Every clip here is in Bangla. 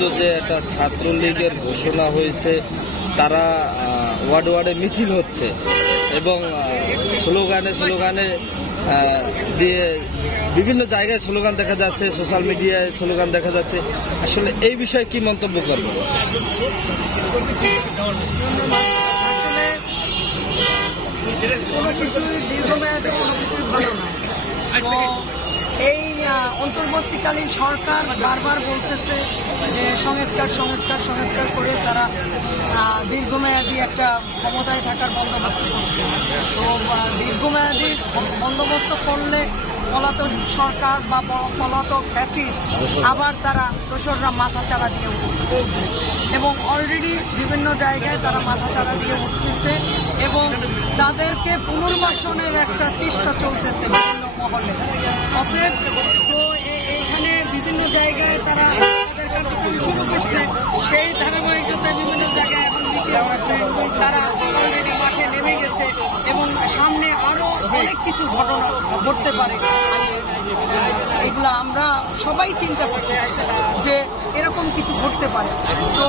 তো যে একটা ছাত্রলীগের ঘোষণা হয়েছে, তারা ওয়ার্ডে ওয়ার্ডে মিছিল হচ্ছে এবং স্লোগানে দিয়ে বিভিন্ন জায়গায় স্লোগান দেখা যাচ্ছে, সোশ্যাল মিডিয়ায় স্লোগান দেখা যাচ্ছে। আসলে এই বিষয়ে কি মন্তব্য করবেন? কোনো কিছু দীর্ঘমেয়াদে কোনো কিছুই ভালো নয়। এই অন্তর্বর্তীকালীন সরকার বারবার বলতেছে যে সংস্কার করে তারা দীর্ঘমেয়াদী একটা ক্ষমতায় থাকার বন্দোবস্ত করছে। তো দীর্ঘমেয়াদী বন্দোবস্ত করলে পলাতক সরকার বা পলাতক ফ্যাসিস্ট আবার তারা দোসররা মাথা চাড়া দিয়ে উঠবে এবং অলরেডি বিভিন্ন জায়গায় তারা মাথা চাড়া দিয়ে উঠতেছে এবং তাদেরকে পুনর্বাসনের একটা চেষ্টা চলতেছে বিভিন্ন মহলে। অতএব তো এখানে বিভিন্ন জায়গায় তারা তাদের কার্যক্রম শুরু করছে, সেই ধারাবাহিকতায় বিভিন্ন জায়গায় এখন মিছিল হচ্ছে, তারা অলরেডি মাঠে নেমে গেছে এবং সামনে আরো অনেক কিছু ঘটনা ঘটতে পারে। এগুলো আমরা সবাই চিন্তা করতেছি যে এরকম কিছু ঘটতে পারে। তো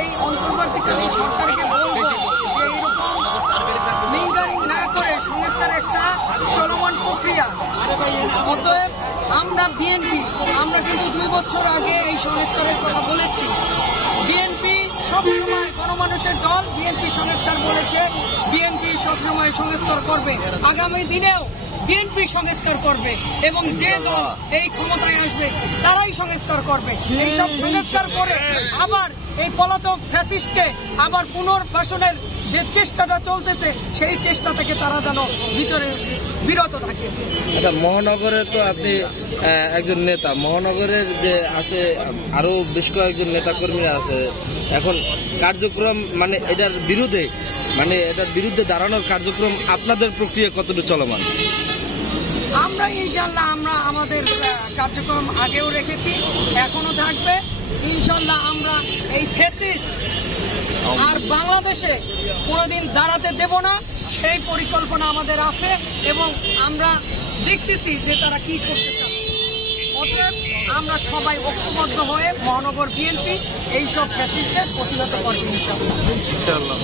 এই অন্তর্বর্তীকালীন সরকারকে বলবো যে এইরকম লিঙ্গারিং না করে সংস্কার একটা চলমান প্রক্রিয়া। অতএব আমরা বিএনপি আমরা কিন্তু 2 বছর আগে এই সংস্কারের কথা বলেছি। বিএনপি সবসময় গণমানুষের দল, বিএনপি সংস্কার বলেছে, বিএনপি সবসময় সংস্কার করবে, আগামী দিনেও বিএনপি সংস্কার করবে এবং যে দল এই ক্ষমতায় আসবে তারাই সংস্কার করবে। এইসব সংস্কার করে আবার এই পলাতক ফ্যাসিস্টকে আবার পুনর্বাসনের যে চেষ্টাটা চলতেছে সেই চেষ্টা থেকে তারা যেন ভিতরে বিরত থাকে। আচ্ছা, মহানগরে তো আপনি একজন নেতা, মহানগরের যে আছে আরো বেশ কয়েকজন নেতাকর্মীরা আছে, এখন কার্যক্রম মানে এটার বিরুদ্ধে দাঁড়ানোর কার্যক্রম আপনাদের প্রক্রিয়া কতটুকু চলমান? আমরা ইনশাল্লাহ আমাদের কার্যক্রম আগেও রেখেছি, এখনো থাকবে ইনশাল্লাহ। আমরা এই ফ্যাসিস্ট আর বাংলাদেশে কোনোদিন দাঁড়াতে দেব না, সেই পরিকল্পনা আমাদের আছে এবং আমরা দেখতেছি যে তারা কি করতে চায়। অতএব আমরা সবাই ঐক্যবদ্ধ হয়ে মহানগর বিএনপি এইসব ফ্যাসিস্টদের প্রতিহত করবে ইনশাল্লাহ।